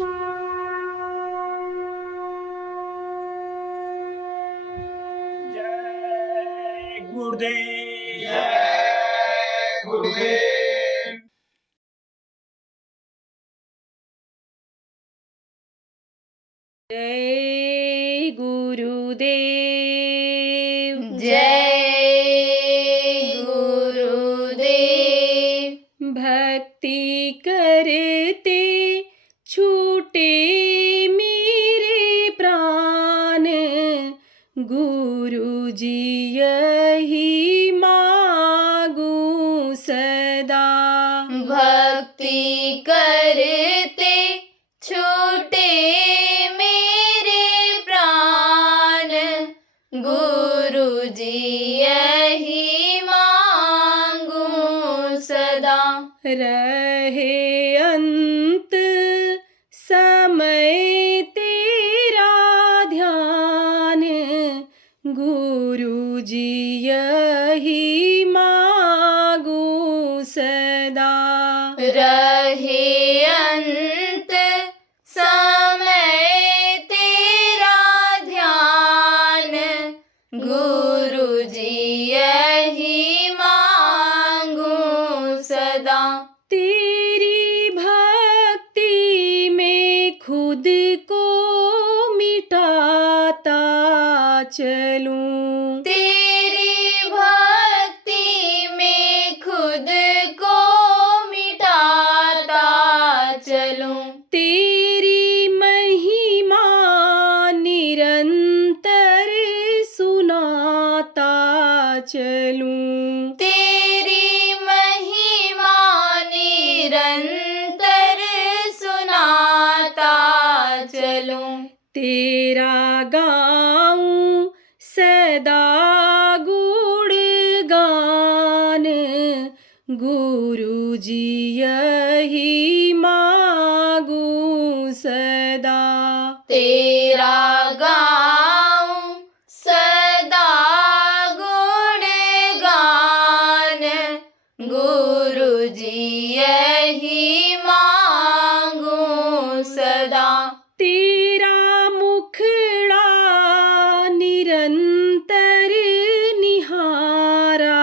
जय गुरुदेव। जय गुरुदेव। जय गुरुदेव। जय गुरुदेव। भक्ति करते छूटे मेरे प्राण, गुरु जी यही मांगू सदा। भक्ति करते छूटे मेरे प्राण, गुरु जी यही मांगू सदा। रहे अंत समय तेरा ध्यान, गुरु जी यही मांगू सदा। रहे अंत समय तेरा ध्यान, गुरु जी यही मांगू सदा। तेरी भक्ति में खुद को मिटाता चलूं, तेरी भक्ति में खुद को मिटाता चलूं। तेरी महिमा निरंतर सुनाता चलूं। तेरी महिमा निरंतर सुनाता चलूं। तेरा गाऊं सदा गुणगान, गुरु जी यही मांगू सदा। तेरा गाऊं सदा गुणगान, गुरु जी यही मांगू सदा। तेरा मुखड़ा निरंतर निहारा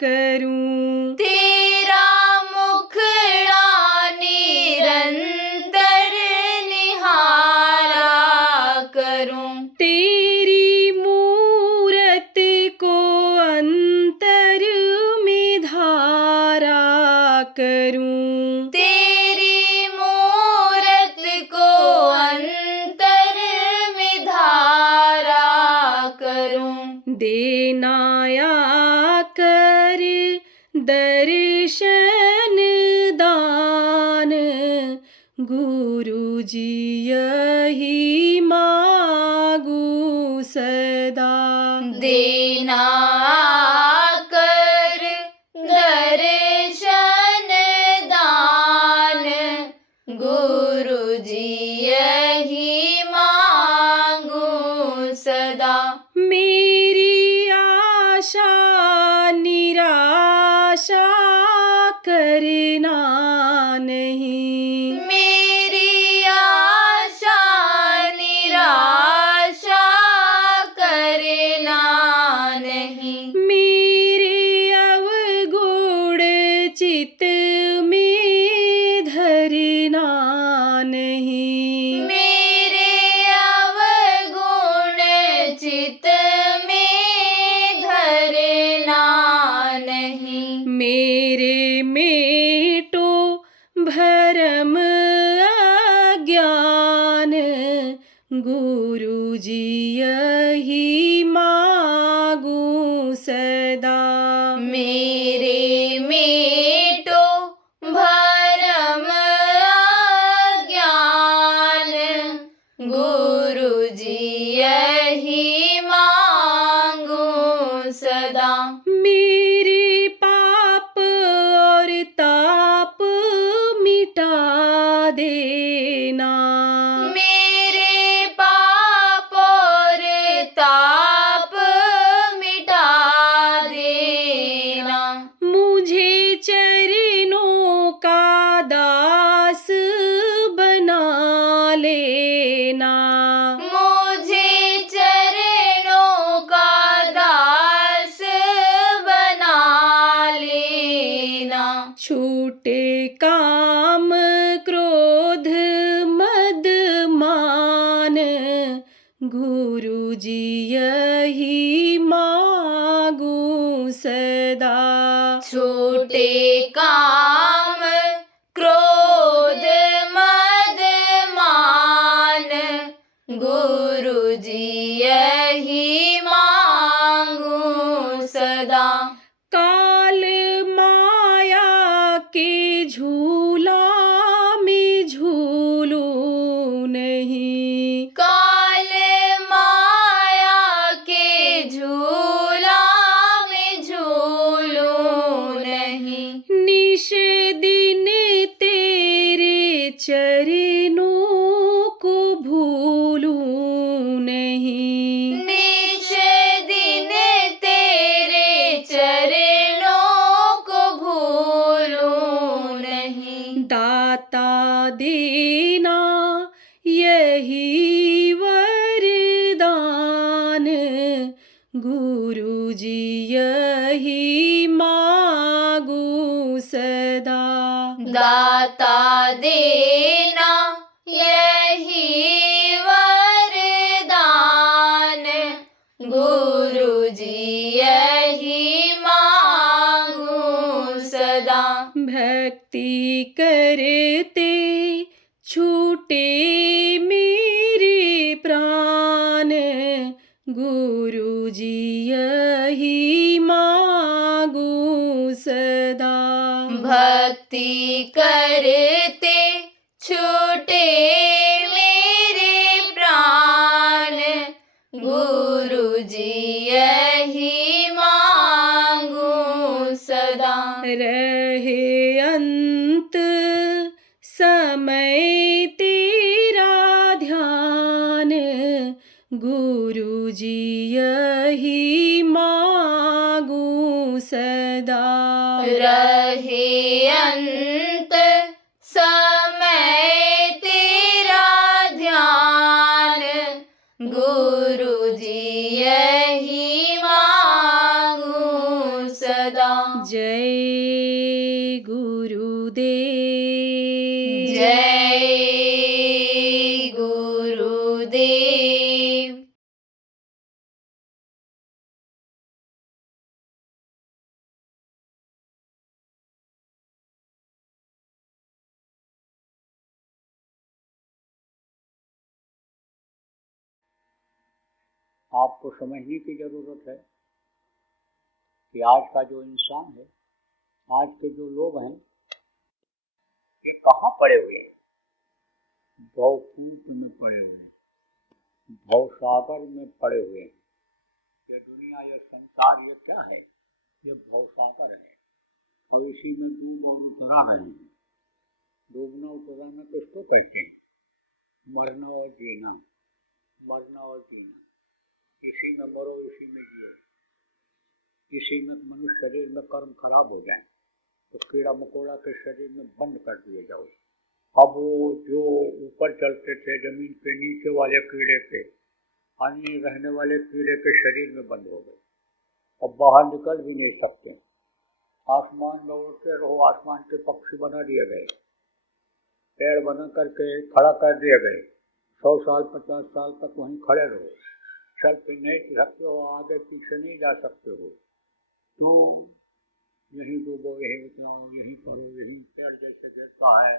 करूं, तेरा मुखड़ा निरंतर निहारा करूं। तेरी मूरत को अंतर में धारा करूं, तेरी मूरत को अंतर में धारा करूं। देना आकर दर्शन दान, गुरु जी यही मांगू सदा। देना आकर दर्शन दान, गुरु जी यही मांगू सदा। मेरी आशा निराशा करना नहीं, मेरी आशा निराशा करना नहीं। मेरे अवगुण चित में धरना नहीं, मेरे अवगुण चित में धरना नहीं। मेरे मेटो भरम अज्ञान, गुरु जी यही मांगू सदा। मेरे मेटो भरम अज्ञान, गुरु जी यही मांगू सदा। मेरे पाप और ताप मिटा देना, मेरे पाप और ताप मिटा देना। मुझे चरणों का दास बना गुरु जी यही मांगू सदा। काल माया के झूला में झूलूं नहीं, काल माया के झूला में झूलूं नहीं, निश दिन तेरे चरणों को भूलूं नहीं, निज दिन तेरे चरणों को भूलूं नहीं। दाता देना यही वरदान, गुरु जी यही मांगू सदा। दाता देना यही वरदान, गुरु जी यही मांगू सदा। भक्ति करते छूटे मेरे प्राण, गुरु जी यही मांगू सदा। भक्ति करते छूटे मेरे प्राण, गुरु जी यही मांगू सदा। रहे अंत समय तेरा ध्यान, गुरु जी यही मांगू सदा। रहे अंत समय तेरा ध्यान, गुरु जी यही मांगू सदा। जय गुरुदेव। जय गुरुदेव। आपको समझने की जरूरत है कि आज का जो इंसान है, आज के जो लोग हैं, ये कहाँ पड़े हुए हैं? भवकूप में पड़े हुए हैं, भवसागर में पड़े हुए हैं। ये दुनिया, ये संसार, ये क्या है? ये भवसागर है और इसी में डूब और उतरा नहीं है। डूबना उतराना किसको कहते हैं? मरना और जीना, मरना और जीना। इसी में मरो, इसी में जियो। इसी में मनुष्य शरीर में कर्म खराब हो जाए तो कीड़ा मकोड़ा के शरीर में बंद कर दिए जाओ। अब वो जो ऊपर चलते थे जमीन पे, नीचे वाले कीड़े पे, पानी रहने वाले कीड़े के शरीर में बंद हो गए। अब बाहर निकल भी नहीं सकते। आसमान में उड़ते रहो, आसमान के पक्षी बना दिए गए, पेड़ बना करके खड़ा कर दिए गए। 100 साल 50 साल तक वहीं खड़े रहो, चल फिर नहीं सकते हो, आगे पीछे नहीं जा सकते हो। तो यहीं डूबो, यहीं उतराओ, यहीं करो, यहीं पेड़ जैसे गिरता है,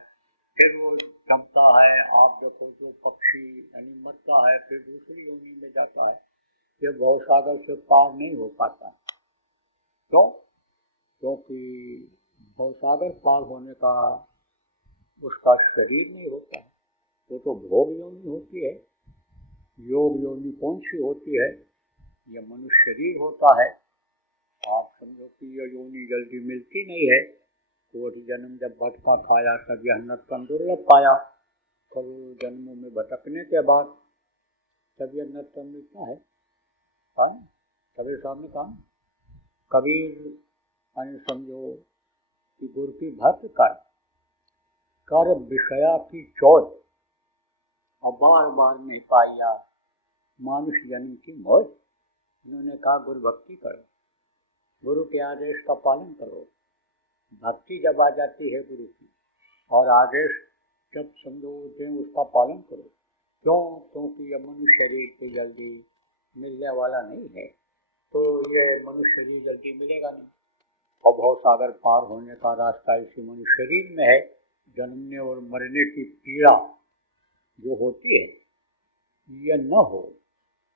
फिर वो जमता है। आप देखो जो पक्षी यानी मरता है, फिर दूसरी योनि में जाता है। ये भवसागर से पार नहीं हो पाता। क्यों? क्योंकि भवसागर पार होने का उसका शरीर नहीं होता है। वो तो भोग योनि होती है। योग योनि कौन सी होती है? ये मनुष्य शरीर होता है। आप समझो कि ये योनि जल्दी मिलती नहीं है। कोटि जन्म जब भटका खाया तब यह नर्तन दुर्लभ पाया। करोड़ों जन्मों में भटकने के बाद तब यह नर्तन मिलता है। हाँ, कबीर साहब ने कहा, कबीर यानी समझो कि गुरु की भक्ति कर विषया की चोट और बार बार नहीं पाया मानुष जन्म की मौज। उन्होंने कहा गुरु भक्ति करो, गुरु के आदेश का पालन करो। भक्ति जब आ जाती है गुरु की और आदेश जब समझो दें उसका पालन करो। क्यों? क्योंकि यह मनुष्य शरीर पे जल्दी मिलने वाला नहीं है। तो ये मनुष्य शरीर जल्दी मिलेगा नहीं। और भवसागर पार होने का रास्ता इसी मनुष्य शरीर में है। जन्मने और मरने की पीड़ा जो होती है ये न हो,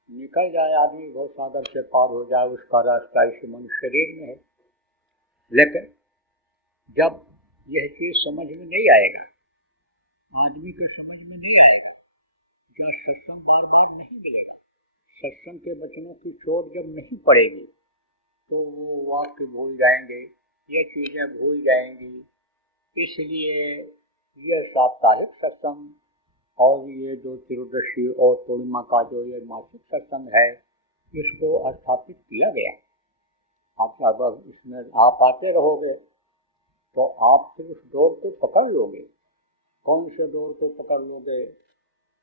निकल जाए आदमी भव सागर से पार हो जाए, उसका रास्ता इस मनुष्य शरीर में है। लेकिन जब यह चीज समझ में नहीं आएगा, आदमी के समझ में नहीं आएगा, जहाँ सत्संग बार बार नहीं मिलेगा, सत्संग के वचनों की चोट जब नहीं पड़ेगी तो वो वाक्य भूल जाएंगे, ये चीजें भूल जाएंगी। इसलिए यह साप्ताहिक सत्संग और ये जो त्रियोदशी और पूर्णिमा का जो ये मासिक सत्संग है, इसको स्थापित किया गया। आप अगर इसमें आप आते रहोगे तो आप फिर उस डोर को पकड़ लोगे। कौन से डोर को पकड़ लोगे?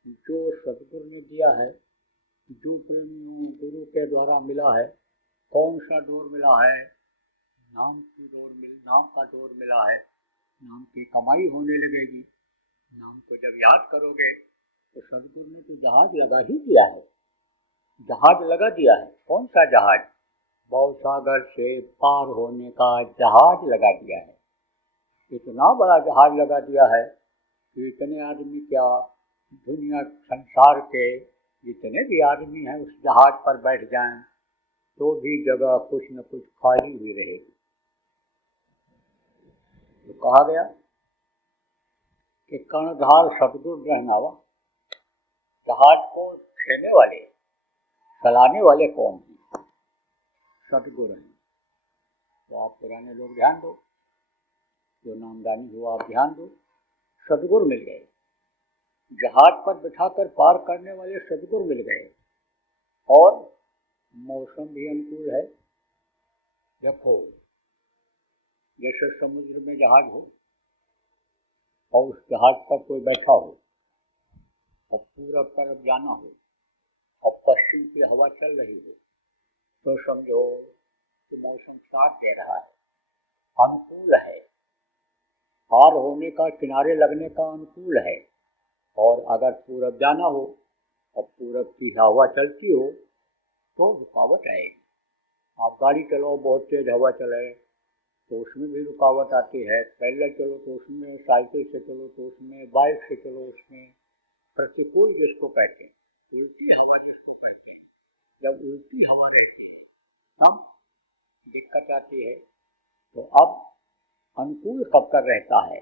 जो सतगुरु ने दिया है, जो प्रेमियों गुरु के द्वारा मिला है। कौन सा डोर मिला है? नाम का डोर मिला है। नाम की कमाई होने लगेगी। नाम को जब याद करोगे तो सतगुरु ने तो जहाज लगा ही दिया है, जहाज लगा दिया है। कौन सा जहाज? भव सागर से पार होने का जहाज लगा दिया है। इतना बड़ा जहाज लगा दिया है कि इतने आदमी क्या, दुनिया संसार के जितने भी आदमी हैं उस जहाज पर बैठ जाएं तो भी जगह कुछ न कुछ खाली हुई रहेगी। तो कहा गया कि कर्णधार सतगुरु रहनावा। जहाज को खेने वाले, चलाने वाले कौन हैं? सतगुरु हैं। तो आप पुराने लोग ध्यान दो, जो नामदानी हुआ आप ध्यान दो, सतगुरु मिल गए। जहाज पर बिठाकर पार करने वाले सतगुरु मिल गए। और मौसम भी अनुकूल है। देखो, जैसे समुद्र में जहाज हो और उस जहाज पर कोई बैठा हो और पूरब तरफ जाना हो और पश्चिम की हवा चल रही हो तो समझो कि मौसम साथ दे रहा है, अनुकूल है, पार होने का, किनारे लगने का अनुकूल है। और अगर पूरब जाना हो और पूरब की हवा चलती हो तो रुकावट आएगी। आप गाड़ी चलाओ, बहुत तेज हवा चले तो उसमें भी रुकावट आती है। पैदल चलो तो उसमें, साइकिल से चलो तो उसमें, बाइक से चलो उसमें, प्रतिकूल जिसको कहते हैं, उल्टी हवा जिसको कहते हैं, जब उल्टी हवा रहती है तब दिक्कत आती है। तो अब अनुकूल कब तक रहता है?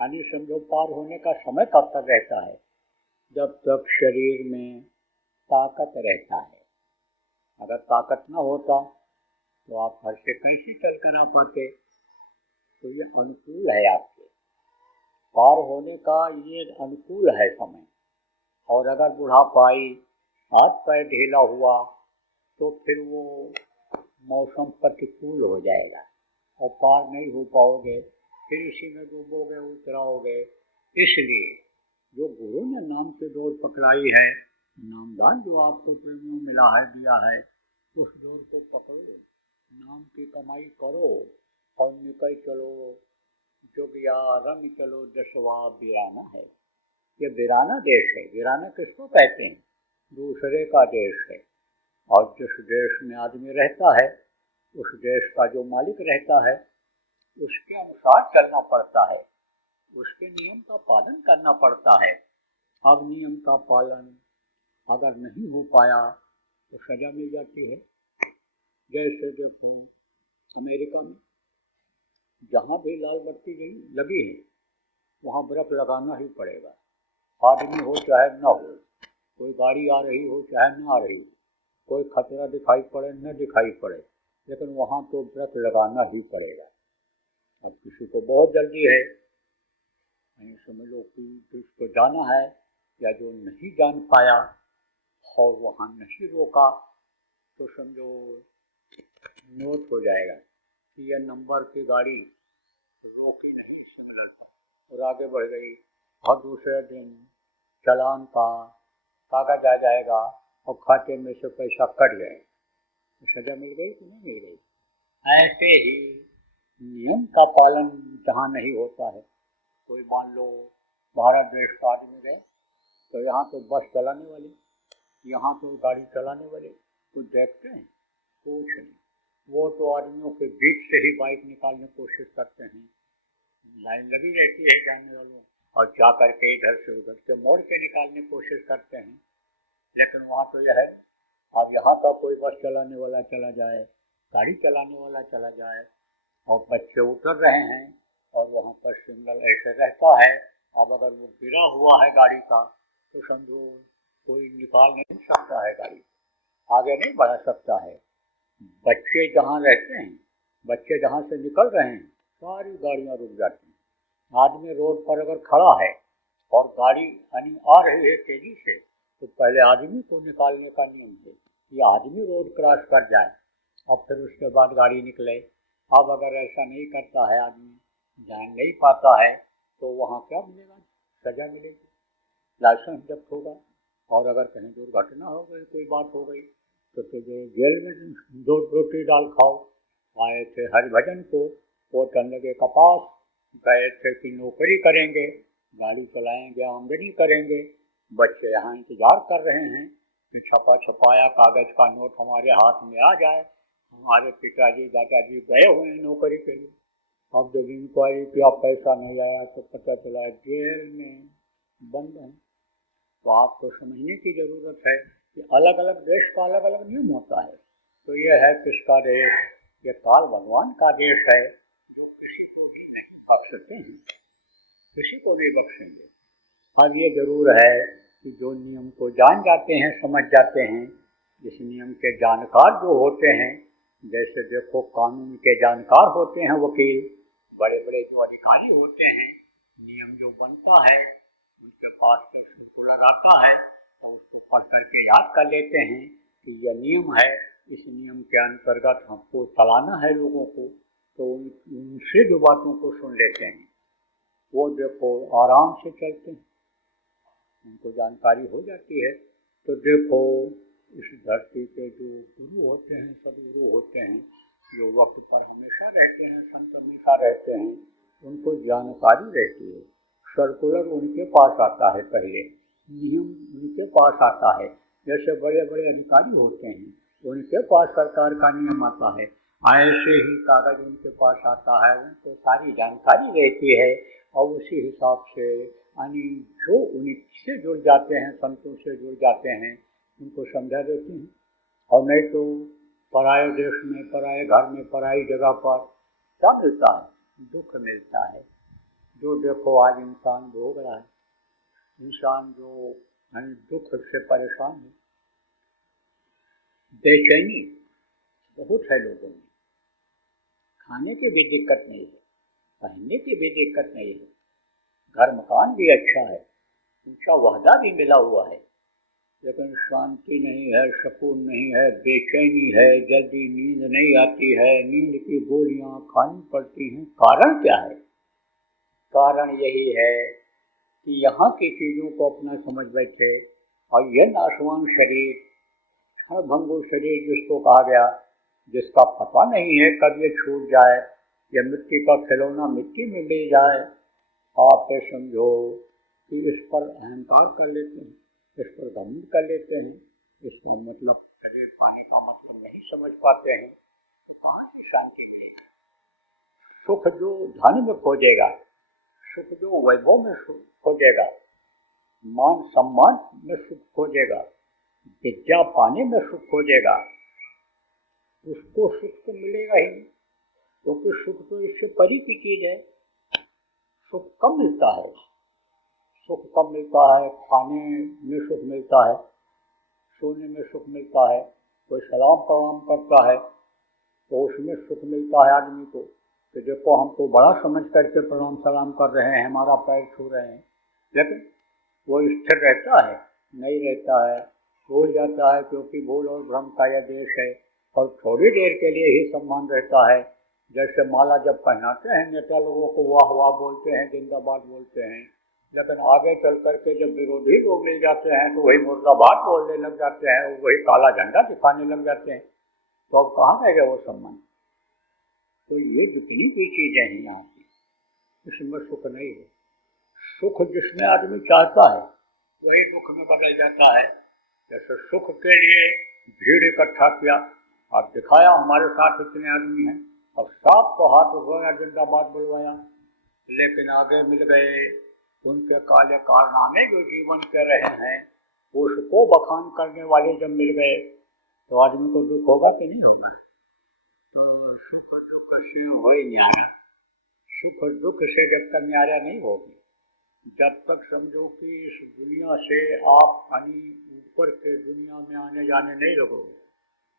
यानी समझो पार होने का समय कब तक रहता है? जब तक शरीर में ताकत रहता है। अगर ताकत न होता तो आप घर से कैसे चल कर आ पाते? तो ये अनुकूल है, आपके पार होने का ये अनुकूल है समय। और अगर बुढ़ापा आई, हाथ पैर ढीला हुआ तो फिर वो मौसम प्रतिकूल हो जाएगा और पार नहीं हो पाओगे, फिर इसी में डूबोगे, उतराओगे। इसलिए जो गुरु ने नाम से डोर पकड़ाई है, नामदान जो आपको प्रेमियों मिला है, दिया है, उस डोर को पकड़ो, नाम की कमाई करो और निकल चलो। जोगिया रंग चलो दसवा वीराना है। ये वीराना देश है। वीराना किसको कहते हैं? दूसरे का देश है। और जिस देश में आदमी रहता है, उस देश का जो मालिक रहता है, उसके अनुसार चलना पड़ता है, उसके नियम का पालन करना पड़ता है। अब नियम का पालन अगर नहीं हो पाया तो सजा मिल जाती है। जैसे देखो, अमेरिका में जहाँ भी लाल बत्ती लगी है वहाँ बर्फ लगाना ही पड़ेगा। आदमी हो चाहे न हो, कोई गाड़ी आ रही हो चाहे न आ रही हो, कोई खतरा दिखाई पड़े न दिखाई पड़े, लेकिन वहाँ तो बर्फ लगाना ही पड़ेगा। अब किसी को बहुत जल्दी है, समझ लो कि जिसको जाना है या जो नहीं जान पाया और वहाँ नहीं रोका तो समझो नोट हो जाएगा कि यह नंबर की गाड़ी रोकी नहीं सिग्नल पर और आगे बढ़ गई और दूसरे दिन चालान का कागज आ जाएगा और खाते में से पैसा कट जाएगा। तो सजा मिल गई कि नहीं मिल गई? ऐसे ही नियम का पालन जहाँ नहीं होता है, कोई मान लो भारत देश का आदमी गए तो यहाँ तो बस चलाने वाले, यहाँ तो गाड़ी चलाने वाले कुछ देखते हैं? कुछ नहीं। वो तो आदमियों के बीच से ही बाइक निकालने की कोशिश करते हैं। लाइन लगी रहती है जाने वालों, और जा करके इधर से उधर से मोड़ के निकालने की कोशिश करते हैं। लेकिन वहाँ तो यह है, अब यहाँ का कोई बस चलाने वाला चला जाए, गाड़ी चलाने वाला चला जाए, और बच्चे उतर रहे हैं और वहाँ पर सिग्नल ऐसे रहता है, अब अगर वो गिरा हुआ है गाड़ी का तो समझो कोई निकाल नहीं सकता है, गाड़ी आगे नहीं बढ़ा सकता है। बच्चे जहाँ रहते हैं, बच्चे जहाँ से निकल रहे हैं, सारी गाड़ियाँ रुक जाती हैं। आदमी रोड पर अगर खड़ा है और गाड़ी आ रही है तेजी से, तो पहले आदमी को निकालने का नियम है कि आदमी रोड क्रॉस कर जाए और फिर उसके बाद गाड़ी निकले। अब अगर ऐसा नहीं करता है, आदमी जान नहीं पाता है, तो वहाँ क्या मिलेगा? सजा मिलेगी, लाइसेंस जब्त होगा। और अगर कहीं दुर्घटना हो गई, कोई बात हो गई, तो जो जेल में दो रोटी डाल खाओ। आए थे हरिभजन को, वो टंडगे के पास गए थे कि नौकरी करेंगे, गाड़ी चलाएंगे, आमदनी करेंगे। बच्चे यहाँ इंतजार कर रहे हैं कि छपा छपाया कागज का नोट हमारे हाथ में आ जाए। हमारे पिताजी दादाजी गए हुए हैं नौकरी के लिए, अब जब इंक्वायरी किया पैसा नहीं आया तो पता चला जेल में बंद है। तो आपको समझने की ज़रूरत है कि अलग अलग देश का अलग अलग नियम होता है। तो ये है किसका देश? ये काल भगवान का देश है, जो किसी को भी नहीं बख्शते हैं, किसी को भी बख्शेंगे। अब ये जरूर है कि जो नियम को जान जाते हैं, समझ जाते हैं, इस नियम के जानकार जो होते हैं, जैसे देखो कानून के जानकार होते हैं वकील, बड़े बड़े जो अधिकारी होते हैं, नियम जो बनता है उनके पास सर्कुलर आता है तो उसको पढ़ करके याद कर लेते हैं कि यह नियम है, इस नियम के अंतर्गत हमको चलाना है लोगों को। तो उनसे जो बातों को सुन लेते हैं, वो देखो आराम से चलते हैं, उनको जानकारी हो जाती है। तो देखो इस धरती के जो गुरु होते हैं, सदगुरु होते हैं, जो वक्त पर हमेशा रहते हैं, संत हमेशा रहते हैं, उनको जानकारी रहती है। सर्कुलर उनके पास आता है, पहले नियम उनके पास आता है। जैसे बड़े बड़े अधिकारी होते हैं, उनके पास सरकार का नियम आता है, ऐसे ही कागज उनके पास आता है, उनको सारी जानकारी रहती है। और उसी हिसाब से यानी जो उनसे जुड़ जाते हैं, संतों से जुड़ जाते हैं, उनको समझा देते हैं। और नहीं तो पराये देश में, पराये घर में, पराई जगह पर क्या मिलता है? दुख मिलता है। जो देखो आज इंसान भोग रहा है, इंसान जो दुख से परेशान है, बेचैनी बहुत है लोगों में। खाने की भी दिक्कत नहीं है, पहनने की भी दिक्कत नहीं है, घर मकान भी अच्छा है, ऊंचा वहदा भी मिला हुआ है, लेकिन शांति नहीं है, सुकून नहीं है, बेचैनी है, जल्दी नींद नहीं आती है, नींद की गोलियां खानी पड़ती हैं। कारण क्या है? कारण यही है कि यहाँ की चीज़ों को अपना समझ बैठे, और ये नाशवान शरीर, क्षणभंगुर शरीर जिसको कहा गया, जिसका पता नहीं है कब ये छूट जाए, या मिट्टी का खिलौना मिट्टी में मिल जाए। आप ये समझो कि इस पर अहंकार कर लेते हैं, इस पर घमंड कर लेते हैं, इसका मतलब शरीर पाने का मतलब नहीं समझ पाते हैं, तो कहाँ शांति मिलेगा? सुख जो धन में खोजेगा, सुख जो वैभव में खोजेगा, मान सम्मान में सुख खोजेगा, विद्या पाने में सुख खोजेगा, उसको सुख तो मिलेगा ही नहीं, क्योंकि सुख तो इससे परी की चीज है। सुख कब मिलता है? सुख कब मिलता है? खाने में सुख मिलता है, सोने में सुख मिलता है, कोई सलाम प्रणाम करता है तो उसमें सुख मिलता है आदमी को, कि देखो हम तो बड़ा समझ करके प्रणाम सलाम कर रहे हैं, हमारा पैर छू रहे हैं। लेकिन वो स्थिर रहता है? नहीं रहता है, भूल जाता है, क्योंकि भूल और भ्रम का यह देश है, और थोड़ी देर के लिए ही सम्मान रहता है। जैसे माला जब पहनाते हैं, नेता लोगों को वाह वाह बोलते हैं, जिंदाबाद बोलते हैं, लेकिन आगे चल करके जब विरोधी लोग मिल जाते हैं तो वही मुर्दाबाद बोलने लग जाते हैं, वही काला झंडा दिखाने लग जाते हैं, तो अब कहाँ रह गया वो सम्मान? तो ये जितनी भी चीजें हैं यहाँ की, इसमें सुख नहीं है। सुख जिसमें आदमी चाहता है वही दुख में बदल जाता है। जैसे सुख के लिए भीड़ इकट्ठा किया और दिखाया हमारे साथ इतने आदमी हैं, और साफ को हाथ उठाया, जिंदाबाद बुलवाया, लेकिन आगे मिल गए उनके काले कारनामे जो जीवन के रहे हैं, उसको बखान करने वाले जब मिल गए तो आदमी को दुख होगा कि नहीं होगा? तो सुख दुख से हो ही न्यारा। सुख और दुख से जब तक न्यारा नहीं होगी, जब तक समझो कि इस दुनिया से आप यानी ऊपर के दुनिया में आने जाने नहीं लगोगे,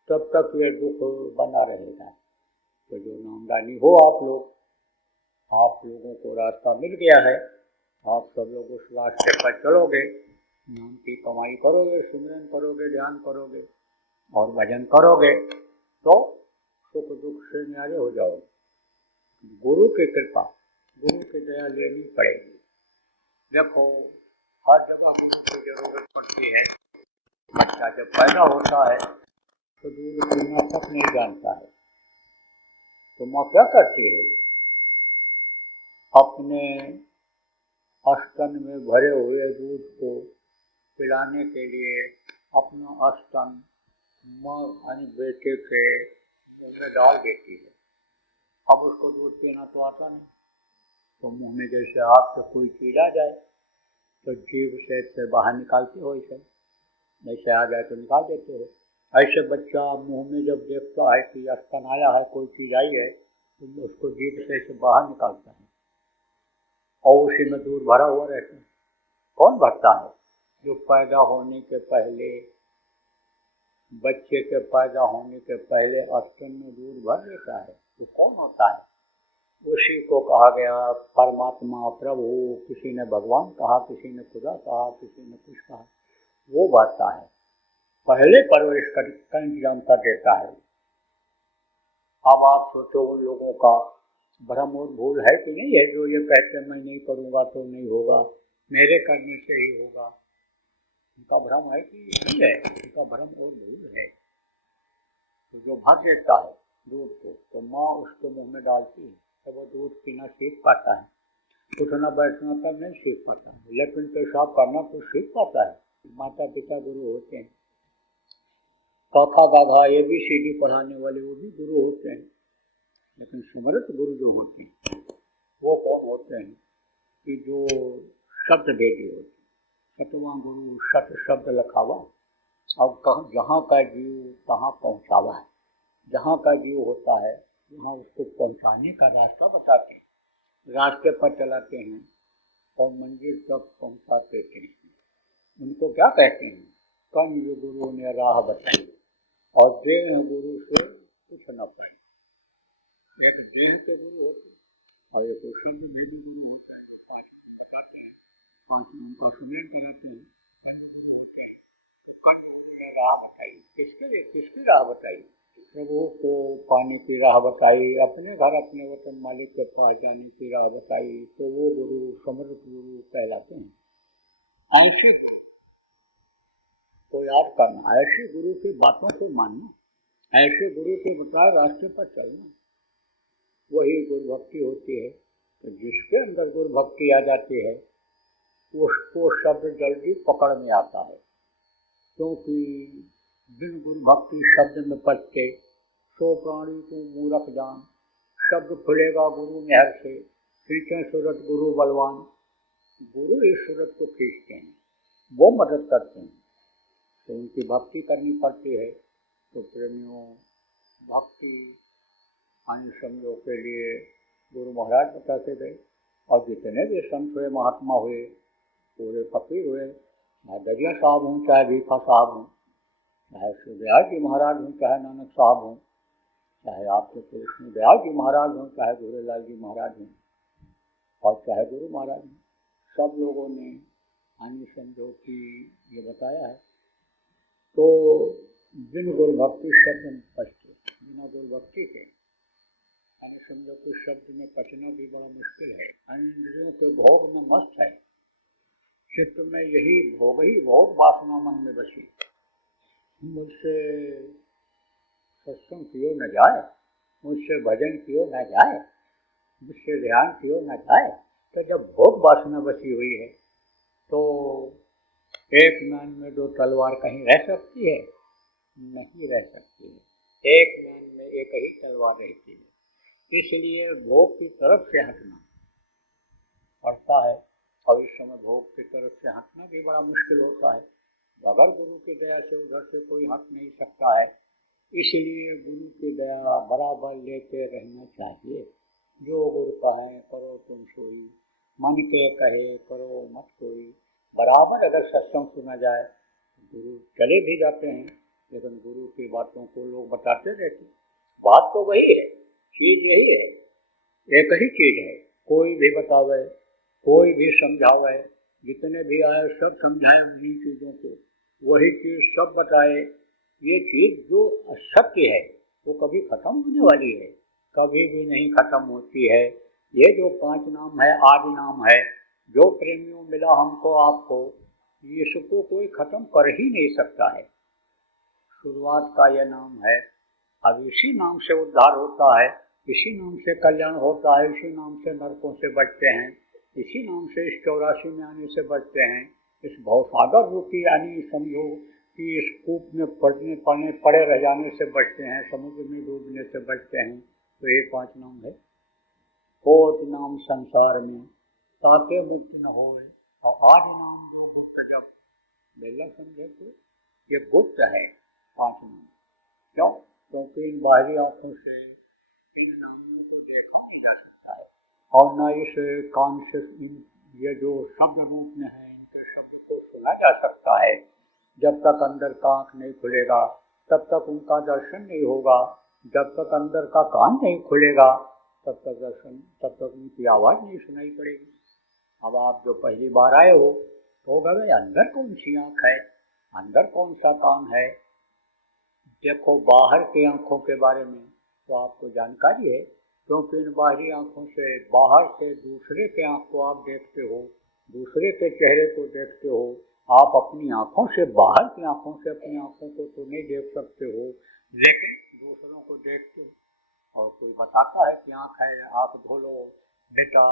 तब तक ये दुख बना रहेगा। तो जो नामदानी हो आप लोगों को रास्ता मिल गया है, आप सब लोग उस रास्ते पर चलोगे, नाम की कमाई करोगे, सिमरन करोगे, ध्यान करोगे और भजन करोगे, तो सुख दुख से न्यारे हो जाओगे। गुरु की कृपा, गुरु की दया लेनी पड़ेगी। देखो, हर जगह जरूरत पड़ती है। बच्चा जब पैदा होता है तो दूध पीना तक नहीं जानता है, तो माँ क्या करती है? अपने स्तन में भरे हुए दूध को पिलाने के लिए अपना स्तन माँ यानी बेटे के मुँह में डाल देती है। अब उसको दूध पीना तो आता नहीं, तो मुँह में जैसे आपसे कोई चीज आ जाए तो जीभ से बाहर निकालते हो, ऐसे आ जाए तो निकाल देते हो। ऐसे बच्चा मुँह में जब देखता है कि स्तन आया है, कोई चीज आई है, तो उसको जीभ से बाहर निकालता है और उसी में दूध भरा हुआ रहता है। कौन भरता है? जो पैदा होने के पहले, बच्चे के पैदा होने के पहले स्तन में दूध भर देता है, वो कौन होता है? उसी को कहा गया परमात्मा, प्रभु। किसी ने भगवान कहा, किसी ने खुदा कहा, किसी ने कुछ कहा, वो भरता है, पहले परवरिश का इंतजाम कर देता है। अब आप सोचो उन लोगों का भ्रम और भूल है कि नहीं है, जो ये कहते मैं नहीं करूँगा तो नहीं होगा, मेरे करने से ही होगा। उनका भ्रम है कि नहीं है? उनका भ्रम और भूल है। तो जो भर देता है दूध को, तो माँ उसको मुंह में डालती है, तो वो दूध पीना सीख पाता है। उठना बैठना तब नहीं सीख पाता, लेकिन पेशाब करना तो सीख पाता है। माता पिता गुरु होते हैं। काका गाघा ABCD पढ़ाने वाले वो भी गुरु होते हैं, लेकिन समर्थ गुरु जो होते हैं वो कौन होते हैं? कि जो शब्द भेदी होते हैं। सतवां गुरु सत शब्द लखावा। अब जहाँ का जीव तहाँ पहुँचावा है, जहाँ का जीव होता है वहाँ उसको पहुँचाने का रास्ता बताते हैं, रास्ते पर चलाते हैं और मंजिल तक पहुँचा देते हैं। उनको क्या कहते हैं? कंज गुरु ने राह बताई और देह गुरु से कुछ न पड़े। एक देह के गुरु होते हैं और एक शब्द भेदी गुरु होते हैं, बताते हैं, पांच उनको सुमेर कराते हैं, राह बताई। किसके लिए? किसकी राह बताई? प्रभु को पाने की राह बताई, अपने घर अपने वतन मालिक के पास जाने की राह बताई, तो वो गुरु समर्थ गुरु कहलाते हैं। ऐसे को याद करना, ऐसे गुरु की बातों को मानना, ऐसे गुरु के बताए रास्ते पर चलना, वही गुरु भक्ति होती है। तो जिसके अंदर गुरु भक्ति आ जाती है उसको शब्द जल्दी पकड़ में आता है, क्योंकि बिन गुरु भक्ति शब्द में पचते सो प्राणी को मूर्ख जान। शब्द खुलेगा गुरु मेहर से, खींचे सूरत गुरु बलवान। गुरु इस सूरत को खींचते हैं, वो मदद करते हैं, तो उनकी भक्ति करनी पड़ती है। तो प्रेमियों, भक्ति समझो के लिए गुरु महाराज बताते गए, और जितने भी संत हुए, महात्मा हुए, पूरे फकीर हुए, चाहे दरिया साहब हों, चाहे भीखा साहब हों, चाहे सूर्यदयाल जी महाराज हों, चाहे नानक साहब हों, चाहे आपके कृष्णदयाल जी महाराज हों, चाहे गुरुलाल जी महाराज हों, और चाहे गुरु महाराज हों, सब लोगों ने आनी समझो कि ये बताया है। तो बिन गुरु भक्ति शब्द में पचते, बिना गुरु भक्ति के अरे समझो कि शब्द में पचना भी बड़ा मुश्किल है। इंद्रियों के भोग में मस्त है, चित्त में यही भोग ही भोग, वासना मन में बसी। मुझसे सत्संग कियो न जाए, मुझसे भजन कियो न जाए, मुझसे ध्यान कियो न जाए। तो जब भोग वासना बसी हुई है तो एक म्यान में दो तलवार कहीं रह सकती है? नहीं रह सकती है। एक म्यान में एक ही तलवार रहती है। इसलिए भोग की तरफ से हटना पड़ता है, और इस समय भोग की तरफ से हटना भी बड़ा मुश्किल होता है। बगैर गुरु की दया से उधर से कोई हट नहीं सकता है। इसलिए गुरु की दया बराबर लेते रहना चाहिए। जो गुरु कहे करो तुम सोई, मन के कहे करो मत कोई। बराबर अगर सत्संग सुना जाए, गुरु चले भी जाते हैं, लेकिन गुरु की बातों को लोग बताते रहते। बात तो वही है, चीज यही है, एक ही चीज है। कोई भी बतावे, कोई भी समझावे, जितने भी आए सब समझाए उन्हीं चीज़ों को, वही चीज़ सब बताए। ये चीज़ जो सत्य है वो कभी खत्म होने वाली है, कभी भी नहीं खत्म होती है। ये जो 5 नाम है, आदि नाम है, जो प्रेमियों मिला हमको आपको, इसको कोई खत्म कर ही नहीं सकता है। शुरुआत का यह नाम है, अब इसी नाम से उद्धार होता है, इसी नाम से कल्याण होता है, इसी नाम से नरकों से बचते हैं, इसी नाम से इस 84 में आने से बचते हैं। इस भवसागर रूपी यानी समझो कि इस कूप में पड़े रह जाने से बचते हैं, समुद्र में डूबने से बचते हैं। तो ये 5 नाम है। कोट नाम संसार में ताते मुक्त न हो, और आदि नाम जो गुप्त जब बेला समझे तो ये गुप्त है 5 नाम। क्यों? क्योंकि इन बाहरी आंखों से इन नामों को देखा नहीं जा सकता है, और न इस कान से ये जो शब्द रूप में है इनके शब्द को सुना जा सकता है। जब तक अंदर का आँख नहीं खुलेगा तब तक उनका दर्शन नहीं होगा, जब तक अंदर का कान नहीं खुलेगा तब तक उनकी आवाज़ नहीं सुनाई पड़ेगी। अब आप जो पहली बार आए हो तो भाई अंदर कौन सी आँख है, अंदर कौन सा कान है, देखो बाहर की आँखों के बारे में तो आपको जानकारी है, क्योंकि इन बाहरी आँखों से बाहर से दूसरे के आँख को आप देखते हो, दूसरे के चेहरे को देखते हो। आप अपनी आँखों से, बाहर की आँखों से अपनी आँखों को तो नहीं देख सकते हो, लेकिन दूसरों को देखते हो। और कोई बताता है कि आँख है, आँख धो लो बेटा,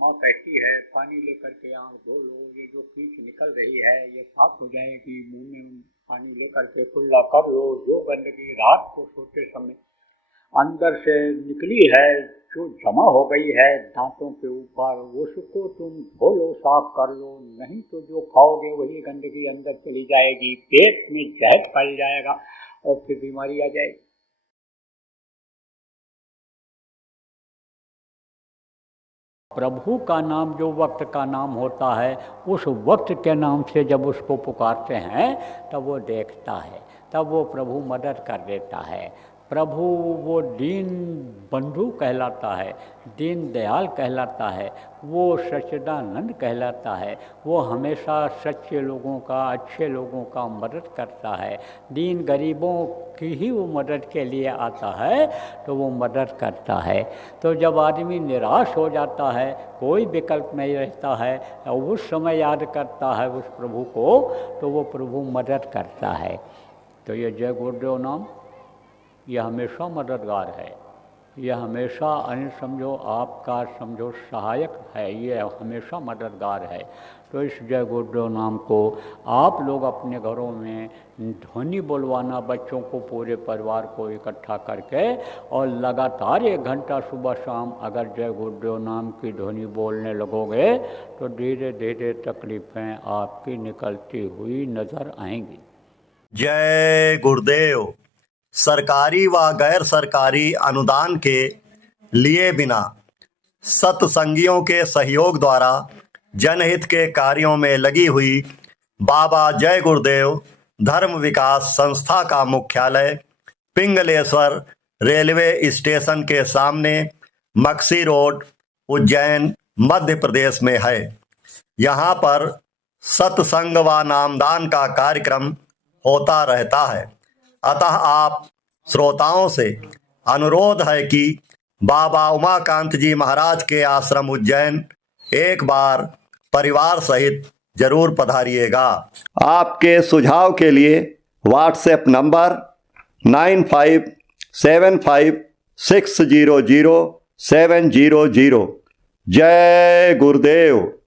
माँ कहती है पानी लेकर के आँख धो लो, ये जो कीच निकल रही है ये साफ हो जाएगी, मुँह में पानी लेकर के कुल्ला कर लो। जो गंदगी रात को सोते समय अंदर से निकली है, जो जमा हो गई है दांतों के ऊपर, उसको तुम धो लो, साफ कर लो, नहीं तो जो खाओगे वही गंदगी अंदर चली जाएगी, पेट में जहर फैल जाएगा और फिर बीमारी आ जाएगी। प्रभु का नाम जो वक्त का नाम होता है, उस वक्त के नाम से जब उसको पुकारते हैं तब वो देखता है, तब वो प्रभु मदद कर देता है। प्रभु वो दीन बंधु कहलाता है, दीन दयाल कहलाता है, वो सच्चिदानंद कहलाता है। वो हमेशा सच्चे लोगों का, अच्छे लोगों का मदद करता है। दीन गरीबों की ही वो मदद के लिए आता है, तो वो मदद करता है। तो जब आदमी निराश हो जाता है, कोई विकल्प नहीं रहता है, और उस समय याद करता है उस प्रभु को, तो वो प्रभु मदद करता है। तो ये जय गुरुदेव नाम यह हमेशा मददगार है, यह हमेशा समझो आपका समझो सहायक है, ये हमेशा मददगार है। तो इस जय गुरुदेव नाम को आप लोग अपने घरों में ध्वनि बोलवाना, बच्चों को, पूरे परिवार को इकट्ठा करके, और लगातार 1 घंटा सुबह शाम अगर जय गुरुदेव नाम की ध्वनि बोलने लगोगे तो धीरे धीरे तकलीफ़ें आपकी निकलती हुई नज़र आएंगी। जय गुरुदेव। सरकारी व गैर सरकारी अनुदान के लिए बिना सत्संगियों के सहयोग द्वारा जनहित के कार्यों में लगी हुई बाबा जय गुरुदेव धर्म विकास संस्था का मुख्यालय पिंगलेश्वर रेलवे स्टेशन के सामने मक्सी रोड, उज्जैन, मध्य प्रदेश में है। यहाँ पर सत्संग व नामदान का कार्यक्रम होता रहता है। अतः आप श्रोताओं से अनुरोध है कि बाबा उमाकांत जी महाराज के आश्रम उज्जैन एक बार परिवार सहित जरूर पधारिएगा। आपके सुझाव के लिए व्हाट्सएप नंबर 9575600700। जय गुरुदेव।